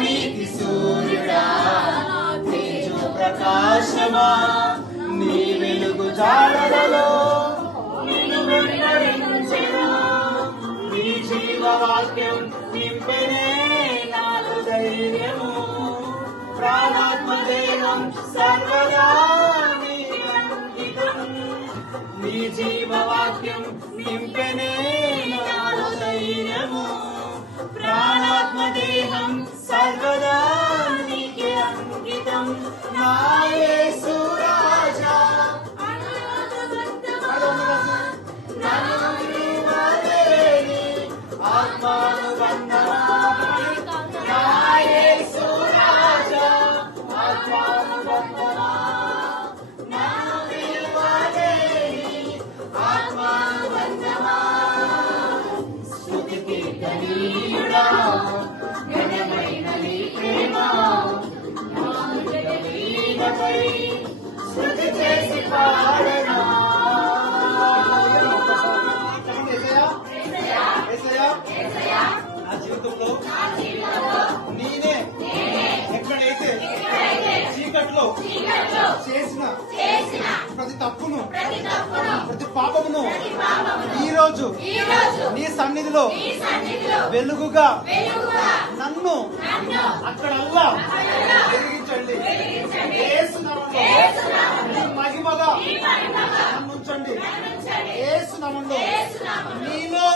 నీతి సూర్యుడా తేజో ప్రకాశమా నీ వెలుగు జాడలలో నిన్ను వెంబడించెను నీ జీవవాక్యం నింపెనే నాకు ధైర్యము ప్రాణాత్మ దేహం సర్వదా నీకు అంకితం నీ జీవవాక్యం నింపెనే నాకు ధైర్యము ప్రాణాత్మ దేహం సర్వదా నీకే అంకితం నా యేసు రాజా ఆత్మానుబంధమా నా యేసు రాజా ఆత్మానుబంధమా నన్ను విలువలేని ఆత్మానుబంధమా స్తుతి కీర్తనీయుడా ఘనమైన నీ ప్రేమ నాపై స్తుతి చేసి పాడనా నా జీవితంలో నేనే ఎక్కడైతే చీకట్లో చేసిన ప్రతి తప్పును ప్రతి పాపమును ఈ రోజు నీ సన్నిధిలో వెలుగుగా నన్ను అక్కడల్లా వెలిగించండి యేసు నామములో నీ మహిమగా నన్ను ఉంచండి యేసు నామములో నీలో